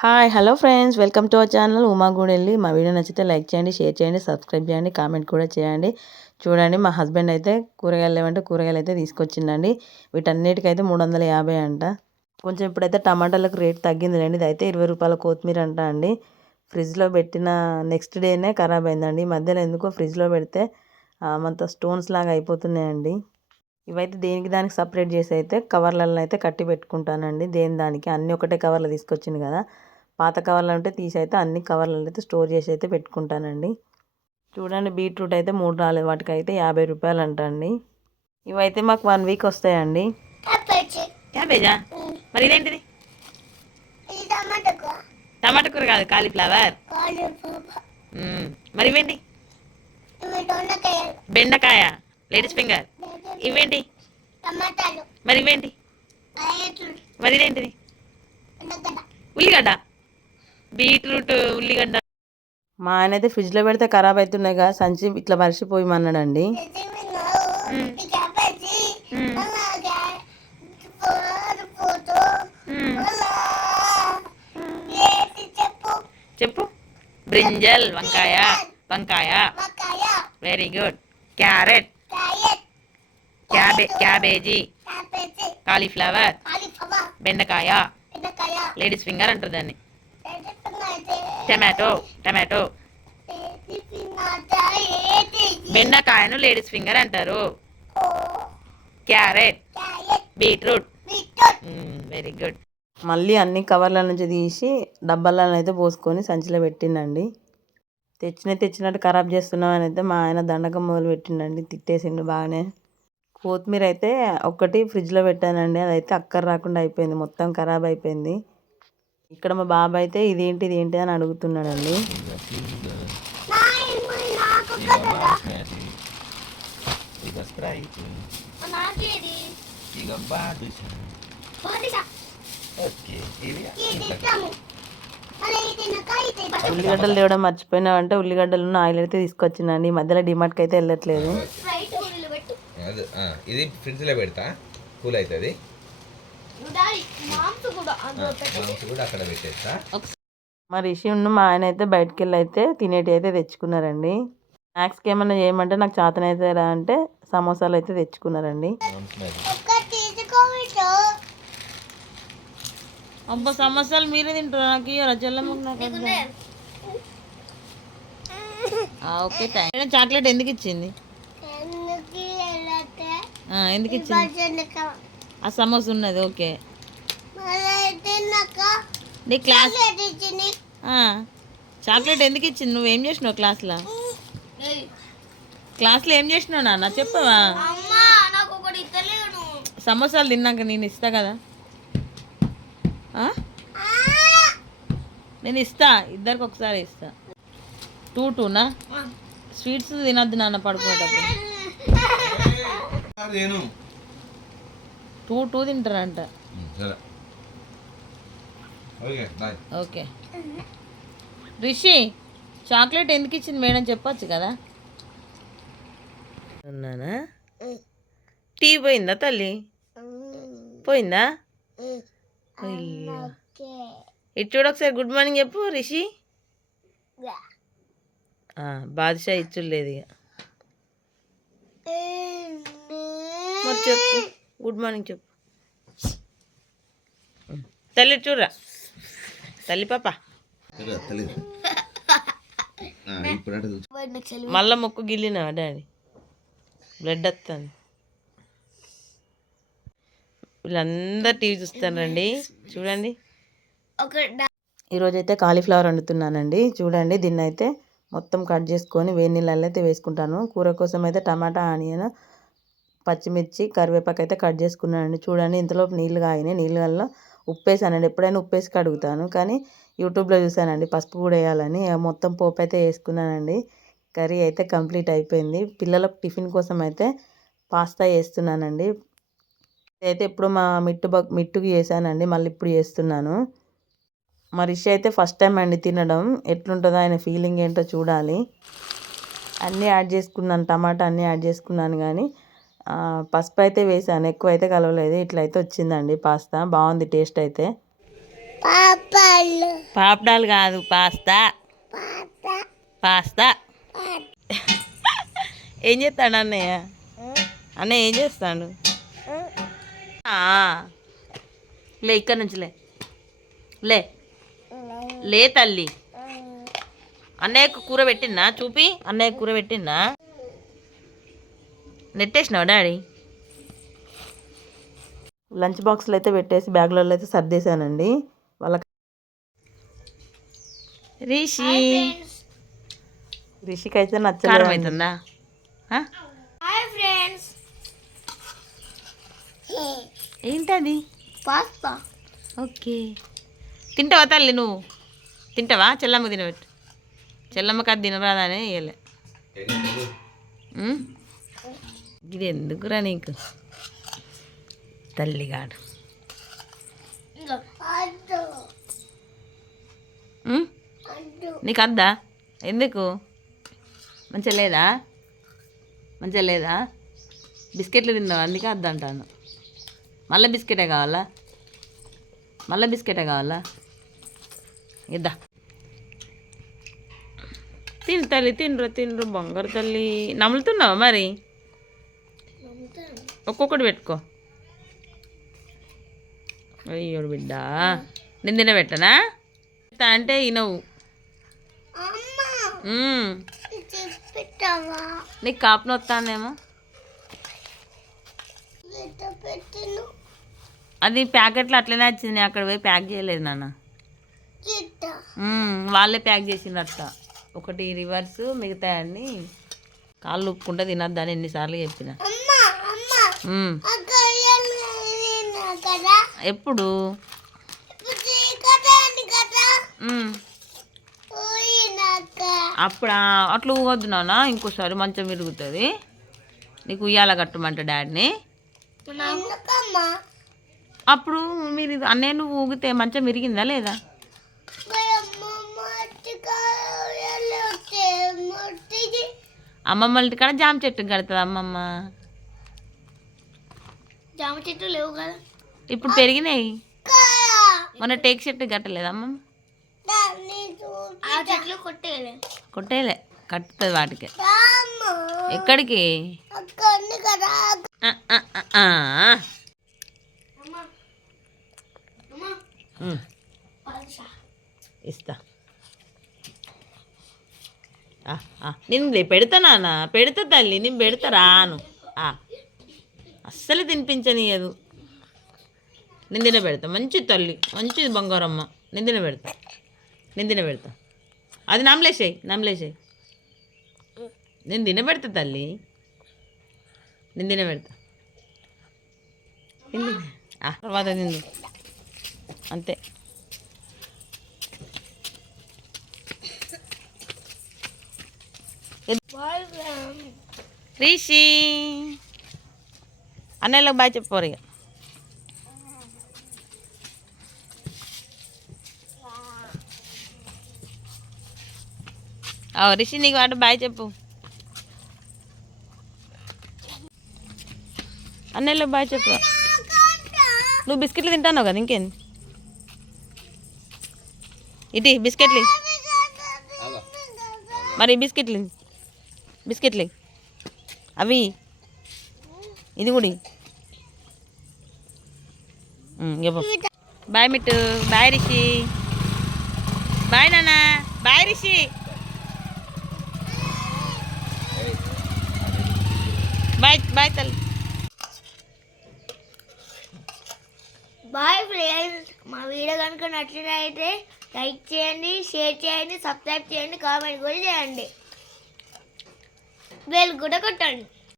Hi hello friends, welcome to our channel Uma Gudelli. మా video నచ్చితే like చేయండి, షేర్ చేయండి, సబ్స్క్రైబ్ చేయండి, కామెంట్ కూడా చేయండి. చూడండి, మా హస్బెండ్ అయితే కూరగాయలు లేవంటే కూరగాయలు అయితే తీసుకొచ్చిందండి. వీటన్నిటికైతే 350 అంట. కొంచెం ఇప్పుడైతే టమాటాలకు రేట్ తగ్గిందిలేండి. ఇది అయితే 20 రూపాయల కొత్తిమీర అంట అండి. ఫ్రిడ్జ్లో పెట్టిన నెక్స్ట్ డేనే ఖరాబ్ అయిందండి. ఈ మధ్యలో ఎందుకో ఫ్రిడ్జ్లో పెడితే మొత్తం స్టోన్స్ లాగా అయిపోతున్నాయండి. ఇవైతే దేనికి దానికి సపరేట్ చేసి అయితే కవర్లలో అయితే కట్టి పెట్టుకుంటానండి. దేని దానికి అన్నీ ఒకటే కవర్లో తీసుకొచ్చింది కదా, పాత కవర్లు ఉంటే తీసి అయితే అన్ని కవర్లలో అయితే స్టోర్ చేసి అయితే పెట్టుకుంటానండి. చూడండి, బీట్రూట్ అయితే 3 రాలేదు, వాటికి అయితే 50 రూపాయలు అంట అండి. ఇవైతే మాకు 1 వీక్ వస్తాయండి. క్యాబేజా? మరి ఇదేంటిది? టమాటా కూర కాదు, కాలీఫ్లవర్. మరి ఇవేంటి? బెండకాయ, లేడీస్ ఫింగర్. ఇవేంటి? మరి ఇవేంటి? మరి ఇదేంటిది? ఉల్లిగడ్డ, బీట్రూట్, ఉల్లిగడ్డ. మా ఆయన అయితే ఫ్రిడ్జ్లో పెడితే ఖరాబ్ అవుతున్నాయి కదా, సంచి ఇట్లా మర్చిపోయమన్నాడండి. చెప్పు. బ్రింజల్, వంకాయ, వంకాయ, very good. Carrot, cabbage, cauliflower, బెండకాయ, లేడీస్ ఫింగర్ అంటారు దాన్ని. టమాటో, టమాటో, బెండకాయను లేడీస్ ఫింగర్ అంటారు. Carrot, beetroot. Very good. మళ్ళీ అన్ని కవర్ల నుంచి తీసి డబ్బాలలో అయితే పోసుకొని సంచిలో పెట్టిండండి. తెచ్చినట్టు ఖరాబ్ చేస్తున్నామని అయితే మా ఆయన దండకం మొదలు పెట్టిండండి, తిట్టేసిండు బాగానే. కొత్తిమీర అయితే ఒక్కటి ఫ్రిడ్జ్లో పెట్టానండి, అదైతే అక్కర రాకుండా అయిపోయింది, మొత్తం ఖరాబ్ అయిపోయింది. ఇక్కడ మా బాబాయ్ అయితే ఇదేంటి అని అడుగుతున్నాడండి. ఉల్లిగడ్డలు తేవడం మర్చిపోయినావంటే ఉల్లిగడ్డలను ఆయిల్ అయితే తీసుకొచ్చిందండి. ఈ మధ్యలో డిమార్ట్కి అయితే వెళ్ళట్లేదు. ఇది ఫ్రిడ్జ్ లో పెడతా, కూల్ అవుతుంది. మా రిషి మా ఆయన అయితే బయటకు వెళ్ళి అయితే తినేటి అయితే తెచ్చుకున్నారండి. స్నాక్స్కి ఏమన్నా చేయమంటే నాకు చేతనైతే రా అంటే సమోసాలు అయితే తెచ్చుకున్నారండి. అబ్బా, సమోసాలు మీరే తింటారా? నాకు ఇయ్యరా చెల్లమ్మ? Okay, thank. చాక్లెట్ ఎందుకు ఇచ్చింది? ఎందుకు ఇచ్చింది? ఆ సమోసా ఉన్నది. ఓకే, నీ క్లాస్ చాక్లెట్ ఎందుకు ఇచ్చింది? నువ్వేం చేసినావు క్లాస్లో ఏం చేసినావు నాన్న చెప్పవా? సమోసాలు తిన్నాక నేను ఇస్తా కదా, నేను ఇస్తా, ఇద్దరికి ఒకసారి ఇస్తా. 2 స్వీట్స్ తినద్దు నాన్న పడుకునేటప్పుడు. 2 తింటారంట. ఓకే. రిషి, చాక్లెట్ ఎందుకు ఇచ్చింది మేడం చెప్పచ్చు కదా? ఉన్నానా? టీ పోయిందా తల్లి? పోయిందా? అయ్యో, ఇటు చూడు ఒకసారి. గుడ్ మార్నింగ్ చెప్పు రిషి. బాదుషా ఇచ్చులేదు ఇక. మరి చెప్పు, గుడ్ మార్నింగ్ చెప్పు. తల్లి చూడరా, తల్లి పాప. మళ్ళా మొక్కు గిల్లినా డాడీ, బ్లడ్ వస్తుంది. వీళ్ళందరూ టీవీ చూస్తారండి. చూడండి, ఈరోజైతే కాలీఫ్లవర్ వండుతున్నానండి. చూడండి, దీన్ని అయితే మొత్తం కట్ చేసుకొని వేడి నీళ్ళల్లో అయితే వేసుకుంటాను. కూర కోసం అయితే టమాటా, ఆనియన్, పచ్చిమిర్చి, కరివేపాకు అయితే కట్ చేసుకున్నానండి. చూడండి, ఇంతలో నీళ్ళు కాగినాయి. నీళ్ళల్లో ఉప్పు వేసానండి. ఎప్పుడైనా ఉప్పు వేసి కడుగుతాను, కానీ యూట్యూబ్లో చూసానండి పసుపు కూడా వేయాలని. మొత్తం పోపు అయితే వేసుకున్నానండి. కర్రీ అయితే కంప్లీట్ అయిపోయింది. పిల్లలకు టిఫిన్ కోసం అయితే పాస్తా వేస్తున్నానండి. అయితే ఇప్పుడు మా మిట్టుకు చేశానండి, మళ్ళీ ఇప్పుడు చేస్తున్నాను. మా రిషి అయితే ఫస్ట్ టైం అండి తినడం. ఎట్లుంటుందో ఆయన ఫీలింగ్ ఏంటో చూడాలి. అన్నీ యాడ్ చేసుకున్నాను, టమాటా అన్నీ యాడ్ చేసుకున్నాను, కానీ పసుపు అయితే వేసాను, ఎక్కువ అయితే కలవలేదు. ఇట్లయితే వచ్చిందండి పాస్తా, బాగుంది టేస్ట్ అయితే. పాపడాలు కాదు, పాస్తా. పాస్తా. ఏం చేస్తాడు అన్నయ్య? అన్నయ్య ఏం చేస్తాడు? లే, ఇక్కడ నుంచి లే. లే లే తల్లి. అన్నయ్యకు కూర పెట్టినా చూపి. అన్నయ్య కూర పెట్టినా. నెట్టేసినావు డాడీ? లంచ్ బాక్స్లో అయితే పెట్టేసి బ్యాగ్లలో అయితే సర్దేశానండి వాళ్ళకి. రిషికి అయితే నచ్చలేదు. అవుతుందా? ఏంటది? పాస్తా. ఓకే, తింటావా తల్లి? నువ్వు తింటావా? చెల్లమ్మ తినబెట్టు. చెల్లమ్మకి అది తినరాదని వేయలే. ఇది ఎందుకురా నీకు తల్లిగాడు? నీకు అద్దా? ఎందుకు? మంచిగా లేదా? మంచిగా లేదా? బిస్కెట్లు తిన్నావు అందుకే అద్దంటాను. మళ్ళీ బిస్కెటే కావాలా? మళ్ళీ బిస్కెటే కావాలా? ఇద్దా. తిను తల్లి, తినరు బంగారు తల్లి. నములుతున్నావా మరి? ఒక్కొక్కటి పెట్టుకో. అయ్యోడు బిడ్డ, నేను తినబెట్టనా? అంటే ఇనవు. నీకు కాపు నొత్తాందేమో. అది ప్యాకెట్లో అట్లనే వచ్చింది, అక్కడ పోయి ప్యాక్ చేయలేదు నాన్న. వాళ్ళే ప్యాక్ చేసిండ్రట. ఒకటి రివర్స్, మిగతా అన్ని కాళ్ళు ఉప్పుకుంటే తినద్దని ఎన్నిసార్లు చెప్పిన. ఎప్పుడు? అప్పుడు అట్లా ఊగొద్దు నాన్న, ఇంకోసారి మంచం విరుగుతుంది. నీకు ఉయ్యాల కట్టమంట డాడీని. అప్పుడు మీరు అన్నయ్య నువ్వు ఊగితే మంచం విరిగిందా లేదా? అమ్మమ్మ వాళ్ళ కాడ జామ చెట్టు కడుతుంది అమ్మమ్మ. జామ చెట్టు లేవు కదా ఇప్పుడు, పెరిగినాయి. మొన్న టేక్ చెట్టు కట్టలేదు అమ్మమ్మ? కొట్టేలే, కట్టుతుంది వాటికి. ఎక్కడికి? ఇస్తా. నేను పెడతా నాన్న, పెడతా తల్లి, నేను పెడతా రాను. అస్సలు తినిపించనీయదు. నేను తినబెడతా. మంచి తల్లి, మంచిది బంగారమ్మ. నేను తినబెడతా, నేను తినబెడతా. అది నమ్మలేసాయి, నమ్మలేసాయి. నేను తినబెడతా తల్లి, నేను తినబెడతా. తర్వాత తింది అంతే. రిషి అన్నయ్యలకు బాయ్ చెప్పారు. ఇక రిషి నీకు వాటి బాయ్ చెప్పు. అన్నయ్యలకు బాయ్ చెప్పు. నువ్వు బిస్కెట్లు తింటాను కదా, ఇంకేంది? ఇటీ బిస్కెట్లు. మరి బిస్కెట్లు, బిస్కెట్లు అవి, ఇది కూడా. Bye Mittu. Bye Rishi. Bye నాన్న. బాయ్ రిషి. బాయ్ బాయ్ తల్లి. Bye friends. మా వీడియో కనుక నచ్చినట్లయితే లైక్ చేయండి, షేర్ చేయండి, సబ్స్క్రైబ్ చేయండి, కామెంట్ కూడా చేయండి, బెల్ కూడా కొట్టండి.